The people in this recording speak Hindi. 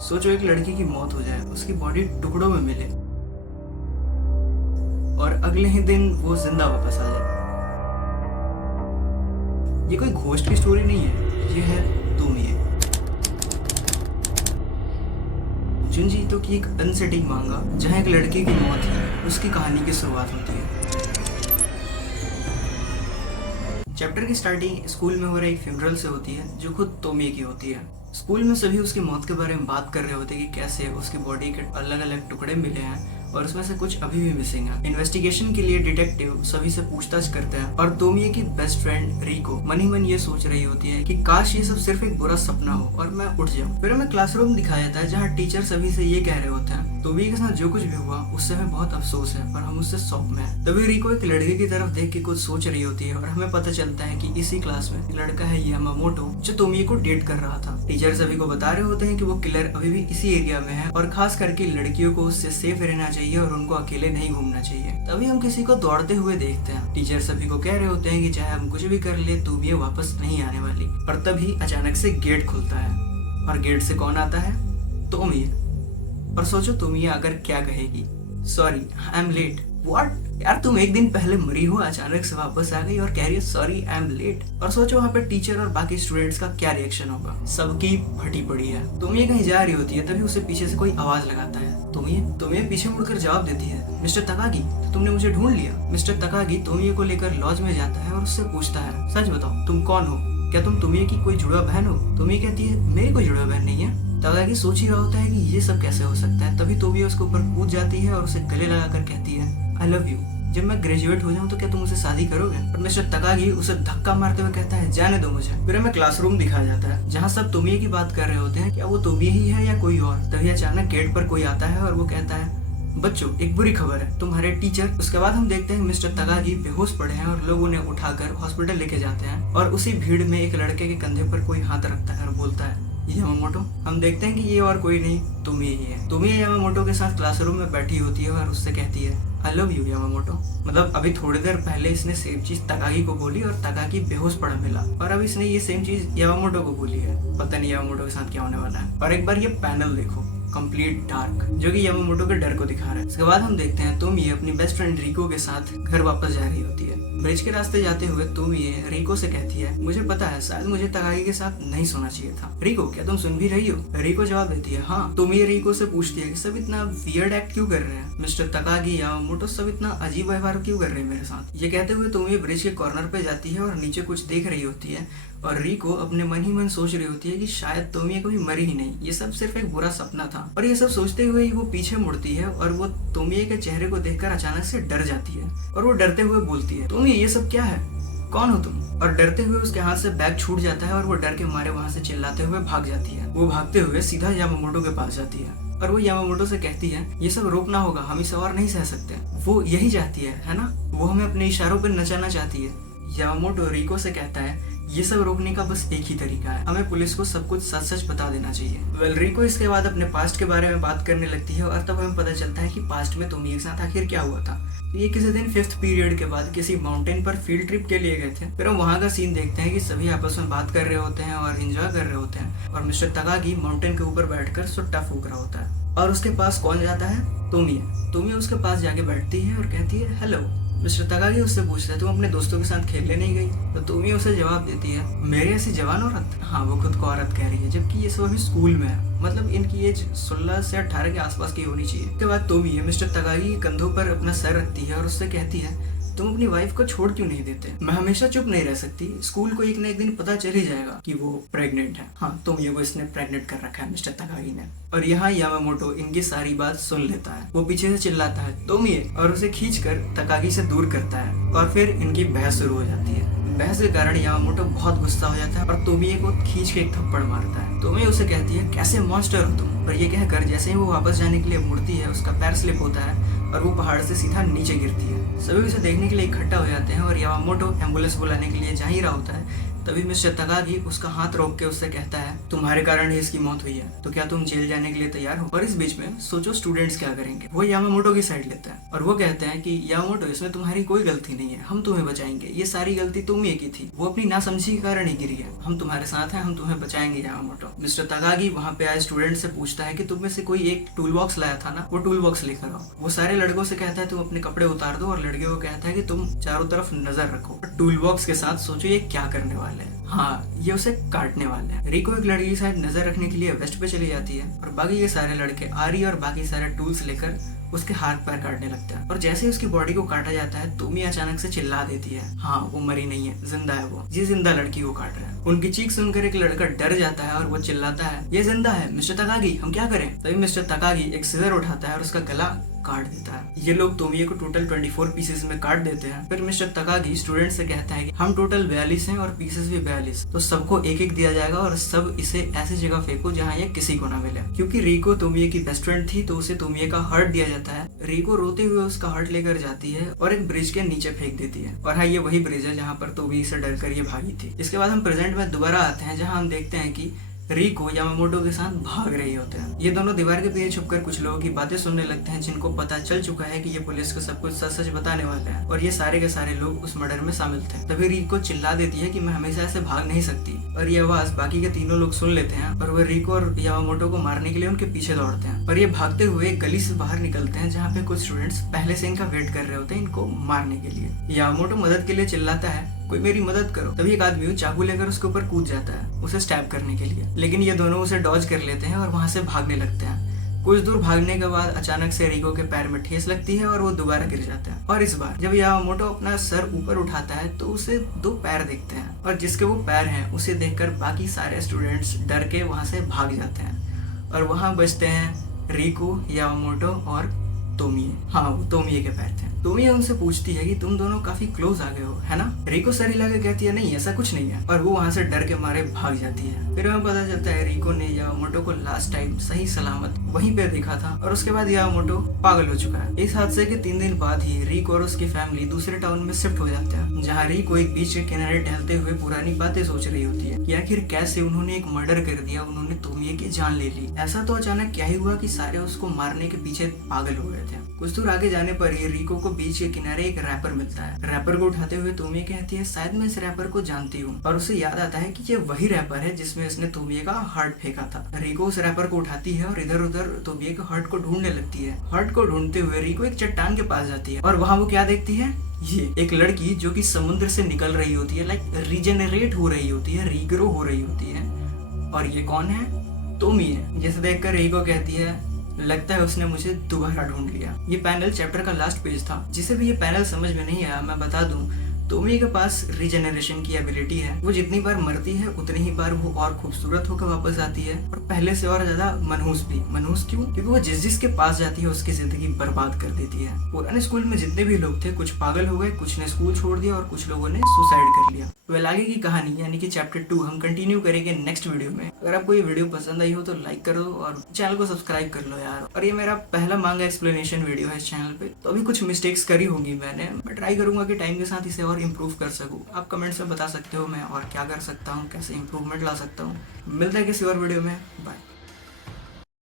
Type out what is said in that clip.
सोचो एक लड़की की मौत हो जाए, उसकी बॉडी टुकड़ों में मिले और अगले ही दिन वो जिंदा वापस आ जाए। ये कोई घोस्ट की स्टोरी नहीं है, ये है तुम्हें जुंजी ईतो की एक अनसेटिंग मांगा जहाँ एक लड़के की मौत है उसकी कहानी की शुरुआत होती है। चैप्टर की स्टार्टिंग स्कूल में हो रही एक फ्यूनरल से होती है जो खुद तोमिए की होती है। स्कूल में सभी उसकी मौत के बारे में बात कर रहे होते हैं कि कैसे उसकी बॉडी के अलग अलग टुकड़े मिले हैं और उसमें से कुछ अभी भी मिसिंग है। इन्वेस्टिगेशन के लिए डिटेक्टिव सभी से पूछताछ करते हैं और तोमिए की बेस्ट फ्रेंड रिको मन ही मन ये सोच रही होती है कि काश ये सब सिर्फ एक बुरा सपना हो और मैं उठ जाऊं। फिर हमें क्लासरूम दिखाया जाता है जहाँ टीचर सभी से ये कह रहे होते हैं तोमिए के साथ जो कुछ भी हुआ उससे हमें बहुत अफसोस है और हम उससे शॉक में हैं। तभी रिको एक लड़के की तरफ देख के कुछ सोच रही होती है और हमें पता चलता है कि इसी क्लास में एक लड़का है यामामोटो जो तोमिए को डेट कर रहा था। टीचर सभी को बता रहे होते हैं कि वो किलर अभी भी इसी एरिया में है और खास करके लड़कियों को उससे सेफ रहना चाहिए और उनको अकेले नहीं घूमना चाहिए। तभी हम किसी को दौड़ते हुए देखते हैं। टीचर सभी को कह रहे होते हैं कि चाहे हम कुछ भी कर ले तो भी वापस नहीं आने वाली। और तभी अचानक से गेट खुलता है और गेट से कौन आता है? तोमिए। और सोचो तोमिए अगर क्या कहेगी, sorry I am late. What यार, तुम एक दिन पहले मरी हो, अचानक से वापस आ गई और कह रही है सॉरी आई एम लेट। और सोचो वहाँ पे टीचर और बाकी स्टूडेंट्स का क्या रिएक्शन होगा। सबकी फटी पड़ी है। तोमिए कहीं जा रही होती है तभी उसे पीछे से कोई आवाज लगाता है। तोमिए पीछे मुड़कर जवाब देती है, मिस्टर तकागी तो तुमने मुझे ढूंढ लिया। मिस्टर तकागी तोमिए को लेकर लॉज में जाता है और उससे पूछता है, सच बताओ तुम कौन हो? क्या तुम तोमिए की कोई जुड़वा बहन हो? तोमिए कहती है मेरी कोई जुड़वा बहन नहीं है। तकागी सोच ही रहा होता है कि ये सब कैसे हो सकता है। तभी तोमिए उसके ऊपर कूद जाती है और उसे गले लगाकर कहती है आई लव यू। जब मैं ग्रेजुएट हो जाऊं तो क्या तुम मुझसे शादी करोगे? और मिस्टर तकागी उसे धक्का मारते हुए कहता है जाने दो मुझे। फिर हमें क्लासरूम दिखाया जाता है जहाँ सब तोमिए की बात कर रहे होते हैं, क्या वो तोमिए ही है या कोई और। तभी अचानक गेट पर कोई आता है और वो कहता है बच्चों एक बुरी खबर है, तुम्हारे टीचर। उसके बाद हम देखते हैं मिस्टर तकागी बेहोश पड़े हैं और लोग उन्हें उठाकर हॉस्पिटल लेके जाते हैं और उसी भीड़ में एक लड़के के कंधे पर कोई हाथ रखता है और बोलता है यामामोटो। हम देखते हैं कि ये और कोई नहीं तोमिए ही है। तोमिए यामामोटो के साथ क्लासरूम में बैठी होती है और उससे कहती है आई लव यू यामामोटो। मतलब अभी थोड़ी देर पहले इसने सेम चीज तकागी को बोली और तकागी बेहोश पड़ा मिला और अब इसने ये सेम चीज यामामोटो को बोली है। पता नहीं यामामोटो के साथ क्या होने वाला है। और एक बार ये पैनल देखो, कंप्लीट डार्क, जो कि यामामोटो के डर को दिखा रहा है। इसके बाद हम देखते हैं तोमिए अपनी बेस्ट फ्रेंड रिको के साथ घर वापस जा रही होती है। ब्रिज के रास्ते जाते हुए तोमिए रिको से कहती है मुझे पता है शायद मुझे तकागी के साथ नहीं सोना चाहिए था। रिको क्या तुम सुन भी रही हो? रिको जवाब देती है हाँ। तोमिए रिको से पूछती है कि सब इतना वियर्ड एक्ट क्यों कर रहे हैं? मिस्टर तकागी यामामोटो सब इतना अजीब व्यवहार क्यों कर रहे हैं मेरे साथ? ये कहते हुए तोमिए ब्रिज के कॉर्नर पे जाती है और नीचे कुछ देख रही होती है और रिको अपने मन ही मन सोच रही होती है कि शायद तोमिए कभी मरी ही नहीं, ये सब सिर्फ एक बुरा सपना था। और ये सब सोचते हुए ही वो पीछे मुड़ती है और वो तोमिए के चेहरे को देखकर अचानक से डर जाती है और वो डरते हुए बोलती है तोमिए ये सब क्या है, कौन हो तुम? और डरते हुए उसके हाथ से बैग छूट जाता है और वो डर के मारे वहां से चिल्लाते हुए भाग जाती है। वो भागते हुए सीधा यामामोटो के पास जाती है और वो यामामोटो से कहती है ये सब रोकना होगा, हम इसे और नहीं सह सकते। वो यही चाहती है ना? वो हमें अपने इशारों पर नचाना चाहती है। यामामोटो रिको से कहता है ये सब रोकने का बस एक ही तरीका है, हमें पुलिस को सब कुछ सच सच बता देना चाहिए। रिको इसके बाद अपने पास्ट के बारे में बात करने लगती है और तब हमें पता चलता है कि पास्ट में तोमिए के साथ आखिर क्या हुआ था। ये किसी दिन 5th पीरियड के बाद किसी माउंटेन पर फील्ड ट्रिप के लिए गए थे। फिर हम वहाँ का सीन देखते हैं कि सभी आपस में बात कर रहे होते हैं और एंजॉय कर रहे होते हैं और मिस्टर तकागी माउंटेन के ऊपर बैठकर सुट्टा फूक रहा होता है और उसके पास कौन जाता है? तोमिए उसके पास जाके बैठती है और कहती है हेलो। मिस्टर तकागी उससे पूछता है तुम अपने दोस्तों के साथ खेलने नहीं गई? तो तोमिए उसे जवाब देती है मेरे ऐसी जवान औरत। हाँ, वो खुद को औरत कह रही है जबकि ये सब अभी स्कूल में है, मतलब इनकी एज 16 से 18 के आसपास की होनी चाहिए। उसके बाद तोमिए मिस्टर तकागी के कंधों पर अपना सर रखती है और उससे कहती है तुम अपनी वाइफ को छोड़ क्यों नहीं देते? मैं हमेशा चुप नहीं रह सकती, स्कूल को एक न एक दिन पता चल ही जाएगा कि वो प्रेग्नेंट है। हाँ, तोमिए को इसने प्रेग्नेंट कर रखा है मिस्टर तकागी ने। और यहाँ यामामोटो इनकी सारी बात सुन लेता है। वो पीछे से चिल्लाता है तोमिए और उसे खींचकर तकागी से दूर करता है और फिर इनकी बहस शुरू हो जाती है। बहस के कारण यामामोटो बहुत गुस्सा हो जाता है और तोमिए को खींच के एक थप्पड़ मारता है। तोमिए उसे कहती है कैसे मॉन्स्टर हो तुम? और ये कहकर जैसे ही वो वापस जाने के लिए मुड़ती है उसका पैर स्लिप होता है और वो पहाड़ से सीधा नीचे गिरती है। सभी उसे देखने के लिए इकट्ठा हो जाते हैं और यामामोटो एम्बुलेंस बुलाने के लिए जा ही रहा होता है तभी मिस्टर तकागी उसका हाथ रोक के उससे कहता है तुम्हारे कारण ही इसकी मौत हुई है, तो क्या तुम जेल जाने के लिए तैयार हो। और इस बीच में सोचो स्टूडेंट्स क्या करेंगे। वो यामामोटो की साइड लेता है और वो कहते हैं कि यामामोटो इसमें तुम्हारी कोई गलती नहीं है, हम तुम्हें बचाएंगे, ये सारी गलती तुम्ही की थी, वो अपनी नासमझी के कारण ही गिरी है, हम तुम्हारे साथ हैं, हम तुम्हें बचाएंगे यामामोटो। मिस्टर तकागी वहाँ पे आए स्टूडेंट से पूछता है कि तुम में से कोई एक टूल बॉक्स लाया था ना, वो टूल बॉक्स लेकर आओ। वो सारे लड़कों से कहता है तुम अपने कपड़े उतार दो और लड़के को कहता है कि तुम चारों तरफ नजर रखो। टूल बॉक्स के साथ सोचो ये क्या करने वाले हैं। हाँ, ये उसे काटने वाले हैं। रिको एक लड़की की साइड नजर रखने के लिए वेस्ट पे चली जाती है और बाकी के सारे लड़के आरी और बाकी सारे टूल्स लेकर उसके हाथ पैर काटने लगते हैं। और जैसे ही उसकी बॉडी को काटा जाता है तोमी अचानक से चिल्ला देती है, हाँ वो मरी नहीं है, जिंदा है, वो ये जिंदा लड़की को काट रहा है। उनकी चीख सुनकर एक लड़का डर जाता है और वो चिल्लाता है ये जिंदा है, मिस्टर तकागी हम क्या करें। तभी मिस्टर तकागी एक सिजर उठाता है और उसका गला काट देता है। ये लोग तोमिये को टोटल 24 पीसेस में काट देते हैं। फिर मिस्टर तकागी स्टूडेंट से कहता है कि हम टोटल 42 हैं और पीसेस भी 42, तो सबको एक एक दिया जाएगा और सब इसे ऐसी जगह फेंको जहाँ ये किसी को ना मिले। क्योंकि रिको तोमिये की बेस्ट फ्रेंड थी तो उसे तोमिये का हार्ट दिया जाता है। रिको रोते हुए उसका हार्ट लेकर जाती है और एक ब्रिज के नीचे फेंक देती है। और हाँ, ये वही ब्रिज है जहाँ पर तोमी से डर कर ये भागी थी। इसके बाद हम प्रेजेंट में दोबारा आते हैं जहाँ हम देखते हैं कि रिको यामामोटो के साथ भाग रहे होते हैं। ये दोनों दीवार के पीछे छुपकर कुछ लोगों की बातें सुनने लगते हैं जिनको पता चल चुका है कि ये पुलिस को सब कुछ सच सच बताने वाले हैं और ये सारे के सारे लोग उस मर्डर में शामिल थे। तभी रिको चिल्ला देती है कि मैं हमेशा ऐसे भाग नहीं सकती और ये आवाज बाकी के तीनों लोग सुन लेते हैं और वो रिको और यामामोटो को मारने के लिए उनके पीछे दौड़ते हैं। और ये भागते हुए गली से बाहर निकलते हैं जहाँ पे कुछ स्टूडेंट्स पहले से इनका वेट कर रहे होते हैं इनको मारने के लिए। यामामोटो मदद के लिए चिल्लाता है कोई मेरी मदद करो। तभी एक आदमी चाकू लेकर उसके ऊपर कूद जाता है उसे स्टैब करने के लिए, लेकिन ये दोनों उसे डॉज कर लेते हैं और वहां से भागने लगते हैं। कुछ दूर भागने के बाद अचानक से रिको के पैर में ठेस लगती है और वो दोबारा गिर जाता है। और इस बार जब यामामोटो अपना सर ऊपर उठाता है तो उसे 2 पैर दिखते हैं और जिसके वो पैर हैं उसे देखकर बाकी सारे स्टूडेंट्स डर के वहां से भाग जाते हैं और वहां बचते हैं रिको, यामामोटो और तोमिये। हाँ, वो तोमिये के पैर थे। तोमिये उनसे पूछती है कि तुम दोनों काफी क्लोज आ गए हो, है ना। रिको सर हिला के कहती है नहीं ऐसा कुछ नहीं है और वो वहां से डर के मारे भाग जाती है। फिर हमें पता चलता है रिको ने यामामोटो को लास्ट टाइम सही सलामत वहीं पे देखा था और उसके बाद यामामोटो पागल हो चुका है। इस हादसे के 3 दिन बाद ही रिको और उसकी फैमिली दूसरे टाउन में शिफ्ट हो जाते हैं जहाँ रिको एक बीच के किनारे टहलते हुए पुरानी बातें सोच रही होती है कि आखिर कैसे उन्होंने एक मर्डर कर दिया, उन्होंने तोमिये की जान ले ली। ऐसा तो अचानक क्या ही हुआ कि सारे उसको मारने के पीछे पागल हो गए थे। कुछ दूर आगे जाने पर ही रिको को बीच के किनारे एक रैपर मिलता है। रैपर को उठाते हुए तोमिये कहती है शायद मैं इस रैपर को जानती हूँ और उसे याद आता है कि ये वही रैपर है जिसमें इसने तोमिये का हार्ट फेंका था। रिको उस रैपर को उठाती है और इधर उधर तोमिये के हार्ट को ढूंढने लगती है। हार्ट को ढूंढते हुए रिको एक चट्टान के पास जाती है और वहाँ वो क्या देखती है, ये एक लड़की जो कि समुद्र से निकल रही होती है, लाइक रीजेनरेट हो रही होती है, रीग्रो हो रही होती है। और ये कौन है, तोमिये। जिसे देखकर रिको कहती है लगता है उसने मुझे दोबारा ढूंढ लिया। ये पैनल चैप्टर का लास्ट पेज था। जिसे भी ये पैनल समझ में नहीं आया मैं बता दूं, तोमिये के पास रीजेनरेशन की एबिलिटी है। वो जितनी बार मरती है उतनी ही बार वो और खूबसूरत होकर वापस आती है और पहले से और ज्यादा मनहूस भी। मनहूस क्यों? क्योंकि वो जिस जिसके पास जाती है उसकी जिंदगी बर्बाद कर देती है। पुराने स्कूल में जितने भी लोग थे कुछ पागल हो गए, कुछ ने स्कूल छोड़ दिया और कुछ लोगों ने सुसाइड कर लिया। वेल आगे की कहानी यानी कि चैप्टर 2 हम कंटिन्यू करेंगे नेक्स्ट वीडियो में। अगर आपको ये वीडियो पसंद आई हो तो लाइक करो और चैनल को सब्सक्राइब कर लो यार। और ये मेरा पहला मांगा एक्सप्लेनेशन वीडियो है इस चैनल पे, तो अभी कुछ मिस्टेक्स करी होंगी मैंने। मैं ट्राई करूंगा कि टाइम के साथ इसे और इम्प्रूव कर सकूं। आप कमेंट्स में बता सकते हो मैं और क्या कर सकता हूँ, कैसे इम्प्रूवमेंट ला सकता हूँ। मिलता है किसी और वीडियो में, बाय।